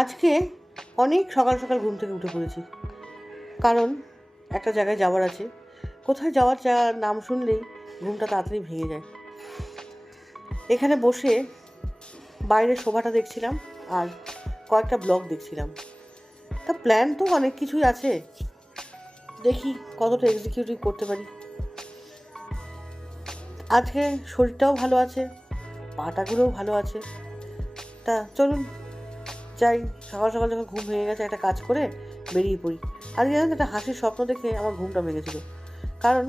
আজকে অনেক সকাল সকাল ঘুম থেকে উঠে পড়েছি, কারণ একটা জায়গায় যাওয়ার আছে। কোথায় যাওয়ার নাম শুনলেই ঘুমটা তাড়াতাড়ি ভেঙে যায়। এখানে বসে বাইরের শোভাটা দেখছিলাম আর কয়েকটা ব্লগ দেখছিলাম। তা প্ল্যান তো অনেক কিছুই আছে, দেখি কতটা এক্সিকিউটিভ করতে পারি। আজকে শরীরটাও ভালো আছে, পাটাগুলোও ভালো আছে। তা চলুন যাই, সকাল সকাল যখন ঘুম ভেঙে গেছে একটা কাজ করে বেরিয়ে পড়ি। আজকে জানেন একটা হাসির স্বপ্ন দেখে আমার ঘুমটা ভেঙেছিল, কারণ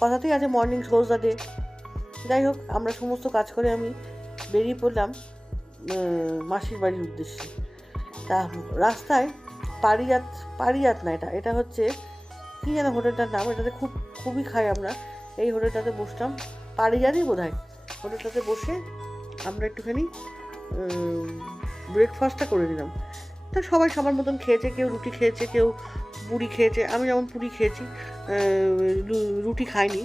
কথাতেই আছে মর্নিং শোজ দ্য ডে। যাই হোক, আমরা সমস্ত কাজ করে আমি বেরিয়ে পড়লাম মাসির বাড়ির উদ্দেশ্যে। তা রাস্তায় পারিজাত না, এটা হচ্ছে কী যেন হোটেলটার নাম, এটাতে খুবই খাই আমরা। এই হোটেলটাতে বসলাম, পারিজাতই বোধ হয়। হোটেলটাতে বসে আমরা একটুখানি ব্রেকফাস্টটা করে নিলাম। তা সবাই সবার মতন খেয়েছে, কেউ রুটি খেয়েছে, কেউ পুরি খেয়েছে। আমি যেমন পুরি খেয়েছি, রুটি খাইনি।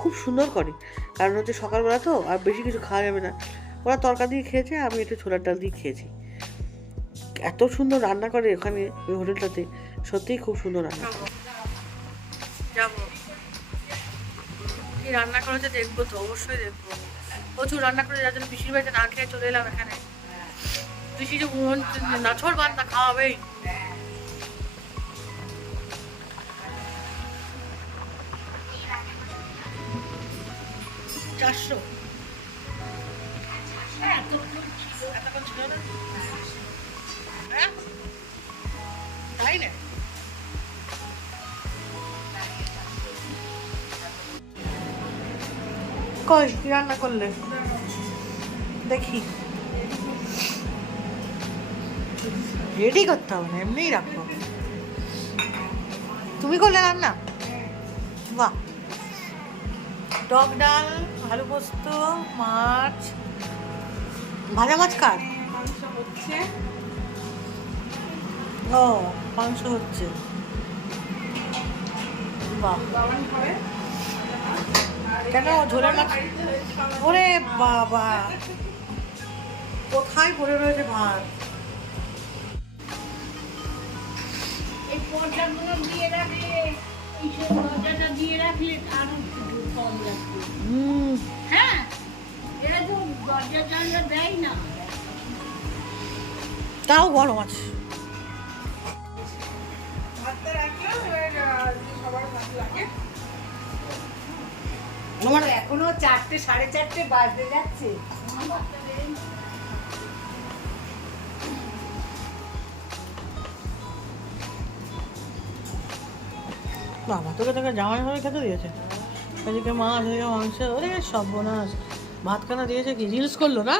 খুব সুন্দর করে, কারণ হচ্ছে সকালবেলা তো আর বেশি কিছু খাওয়া যাবে না। ওরা তরকা দিয়ে খেয়েছে, আমি একটু ছোলার ডাল দিয়ে খেয়েছি। এত সুন্দর রান্না করে ওখানে ওই হোটেলটাতে, সত্যিই খুব সুন্দর রান্না করে। যাবো, কি রান্না করেছে দেখবো তো, অবশ্যই দেখবো। প্রচুর রান্না করে, যার জন্য পিসির বাড়িতে না খেয়ে চলে এলাম এখানে। পিসি যে নাছর বান্না খাওয়াবেই। চারশো এতক্ষণ ছিল না, তাই না? কই কি রান্না করলে দেখি? রেডি করতে হবে না, এমনিই রাখবো। তুমি করলে রান্না? বাহ, টক ডাল, আলু পোস্ত, মাছ ভাজা। মাছ কার? ও, মাংস হচ্ছে। বাহ, কেন ঝোলের মাছ? ওরে বাবা, কোথায় পড়ে রয়েছে ভাত? এই পর্দাগুলো দিয়ে রাখলে, এইসব দরজাটা দিয়ে রাখলে আরো কম লাগবে। হ্যাঁ, এরা তো দরজা জানলা দেয় না। তাও বড় মাছ। আমার এখনো 4টে 4:30 বাজতে যাচ্ছে। বাবা, তোকে জামাই ভাবে খেতে দিয়েছে। এদিকে মাছ, এদিকে মাংস। ওরে সর্বনাশ, ভাত খানা দিয়েছে কি? রিলস করলো না?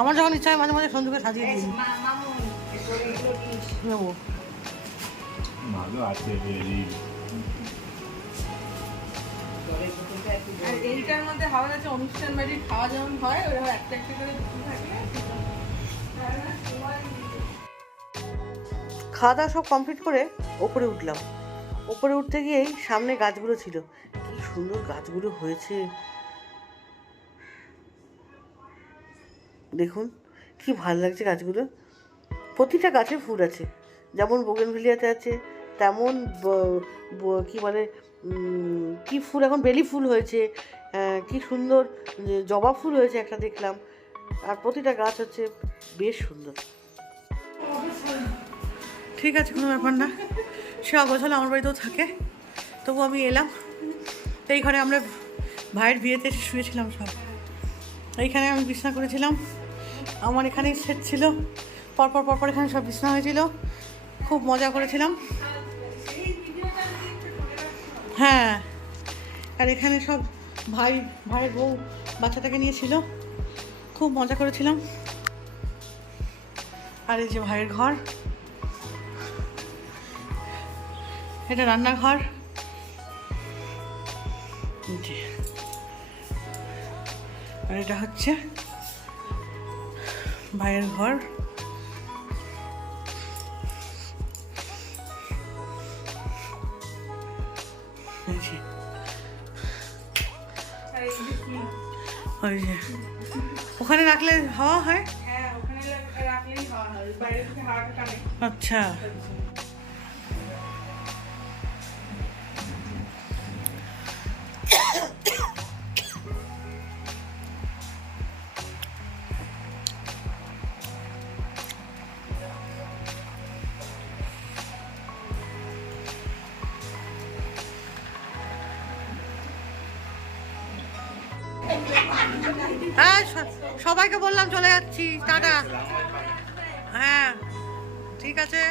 আমার যখন ইচ্ছা হয় মাঝে মাঝে সঞ্জুকে সাজিয়ে দিই নেবো। ভালো আছে আর এইটার মধ্যে হাওয়া যাচ্ছে অনুষ্ঠান বাড়ির খাওয়া যেমন হয়, ওরকম একটা একটা করে দুটো থাকলে খাওয়া দাওয়া সব কমপ্লিট করে ওপরে উঠলাম। ওপরে উঠতে গিয়েই সামনে গাছগুলো ছিল, কি সুন্দর গাছগুলো হয়েছে দেখুন, কি ভালো লাগছে গাছগুলো। প্রতিটা গাছে ফুল আছে, যেমন বোগেনভিলিয়াতে আছে তেমন কি বলে, কি ফুল এখন, বেলি ফুল হয়েছে, কি সুন্দর জবা ফুল হয়েছে একটা দেখলাম। আর প্রতিটা গাছ হচ্ছে বেশ সুন্দর। ঠিক আছে, কোনো ব্যাপার না, সে অগোছল আমার বাড়িতেও থাকে, তবু আমি এলাম। তো এই ঘরে আমরা ভাইয়ের বিয়েতে শুয়েছিলাম সব, এইখানে আমি বিছনা করেছিলাম। আমার এখানেই সেট ছিল, পরপর এখানে সব বিছনা হয়েছিল, খুব মজা করেছিলাম। হ্যাঁ, আর এখানে সব ভাইয়ের বউ বাচ্চাটাকে নিয়েছিল, খুব মজা করেছিলাম। আর এই যে ভাইয়ের ঘর, এটা রান্নাঘর। আর এটা হচ্ছে ভাইয়ের ঘর। ওই যে ওখানে রাখলে হাওয়া হয়। হ্যাঁ ওখানে রাখলেই হাওয়া হয়, বাইরে থেকে হাওয়াটা টানে। আচ্ছা হ্যাঁ সবাইকে বললাম চলে যাচ্ছি, টাটা। হ্যাঁ ঠিক আছে,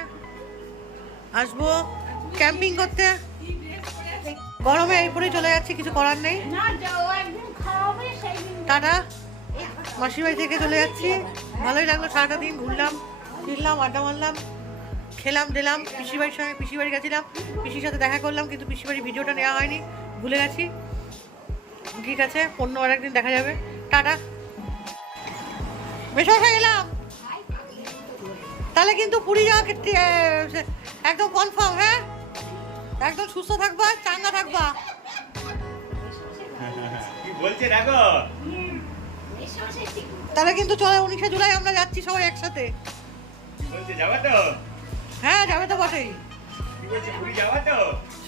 আসবো ক্যাম্পিং করতে। গরমে এই পরেই চলে যাচ্ছি, কিছু করার নেই। না যাও একদিন খাওয়াবে সেই দিন টাটা, মাসির বাড়ি থেকে চলে যাচ্ছি। ভালোই লাগলো, সারাটা দিন ঘুরলাম ফিরলাম, আড্ডা মারলাম, খেলাম দিলাম। পিসির বাড়ির সঙ্গে পিসির বাড়ি গেছিলাম, পিসির সাথে দেখা করলাম, কিন্তু পিসির বাড়ির ভিডিওটা নেওয়া হয়নি, ভুলে গেছি। ঠিক আছে, অন্য আর একদিন দেখা যাবে। টাটা, বেশ হয়ে গেলাম। তাহলে কিন্তু পুরী যাওয়া একদম কনফার্ম। হ্যাঁ একদম সুস্থ থাকবা, চাঙ্গা থাকবা। কি বলছে দেখো। তাহলে কিন্তু চলে 19শে জুলাই আমরা যাচ্ছি সবাই একসাথে। বলছে যাবা তো? হ্যাঁ যাবে তো বটেই, কি বলছে পুরী যাবা তো?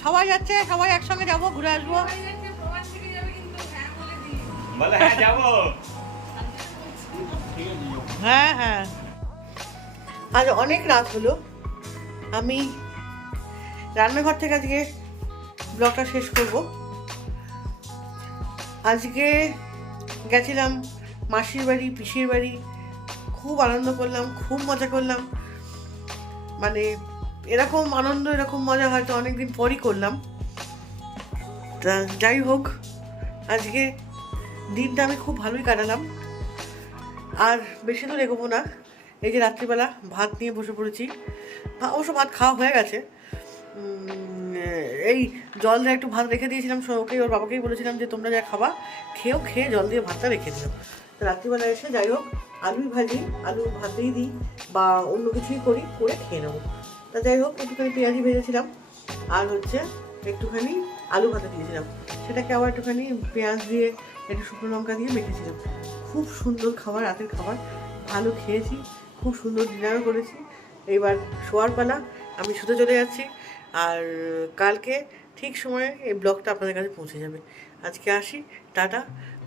সবাই যাচ্ছে, সবাই একসঙ্গে যাবো, ঘুরে আসবো। সবাই যাচ্ছে, প্রবাস থেকে যাবে, কিন্তু হ্যাঁ বলে দিই। বলে হ্যাঁ যাবো। হ্যাঁ হ্যাঁ, আজ অনেক রাত হলো। আমি রান্নাঘর থেকে আজকে ব্লগটা শেষ করব। আজকে গেছিলাম মাসির বাড়ি, পিসির বাড়ি, খুব আনন্দ করলাম, খুব মজা করলাম। মানে এরকম আনন্দ, এরকম মজা হয়তো অনেকদিন পরই করলাম। তা যাই হোক, আজকে দিনটা আমি খুব ভালোই কাটালাম। আর বেশি দূর এগোবো না। এই যে রাত্রিবেলা ভাত নিয়ে বসে পড়েছি, অবশ্য ভাত খাওয়া হয়ে গেছে। এই জল দিয়ে একটু ভাত রেখে দিয়েছিলাম, ওকে ওর বাবাকেই বলেছিলাম যে তোমরা যা খাবা খেয়ে জল দিয়ে ভাতটা রেখে দিও। তো রাত্রিবেলা এসে যাই হোক আলুই ভাজি, আলু ভাতেই দিই বা অন্য কিছুই করি, করে খেয়ে নেবো। তা যাই হোক, একটুখানি পেঁয়াজি ভেজেছিলাম আর হচ্ছে একটুখানি আলু ভাতে দিয়েছিলাম, সেটাকে আবার একটুখানি পেঁয়াজ দিয়ে একটু শুকনো লঙ্কা দিয়ে মেখেছিলাম। খুব সুন্দর খাবার, রাতের খাবার, ভালো খেয়েছি, খুব সুন্দর ডিনারও করেছি। এইবার শোয়ার পালা, আমি শুতে চলে যাচ্ছি। আর কালকে ঠিক সময়ে এই ব্লগটা আপনাদের কাছে পৌঁছে যাবে। আজকে আসি, টাটা,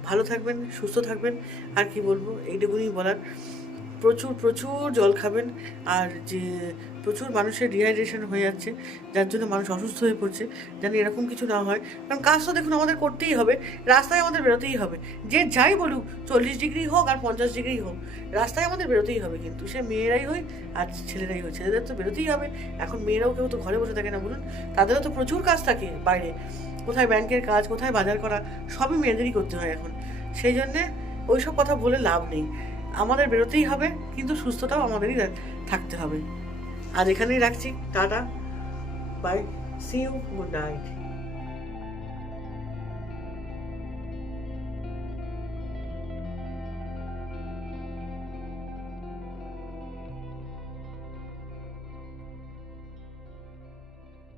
ভালো থাকবেন, সুস্থ থাকবেন। আর কি বলবো, এইটুকুনি বলার। প্রচুর প্রচুর জল খাবেন। আর যে প্রচুর মানুষের ডিহাইড্রেশন হয়ে যাচ্ছে, যার জন্য মানুষ অসুস্থ হয়ে পড়ছে, যেন এরকম কিছু না হয়। কারণ কাজ তো দেখুন আমাদের করতেই হবে, রাস্তায় আমাদের বেরোতেই হবে। যে যাই বলুক, 40 ডিগ্রি হোক আর 50 ডিগ্রি হোক, রাস্তায় আমাদের বেরোতেই হবে। কিন্তু সে মেয়েরাই হয় আর ছেলেরাই হয়, ছেলেদের তো বেরোতেই হবে। এখন মেয়েরাও কেউ তো ঘরে বসে থাকে না বলুন, তাদেরও তো প্রচুর কাজ থাকে বাইরে, কোথায় ব্যাংকের কাজ, কোথায় বাজার করা, সবই মেয়েদেরই করতে হয় এখন। সেই জন্যে ওইসব কথা বলে লাভ নেই। আমাদের বেরোতেই হবে, কিন্তু সুস্থটাও আমাদেরই থাকতে হবে। আজ এখানেই রাখছি, tata, bye, see you, good night.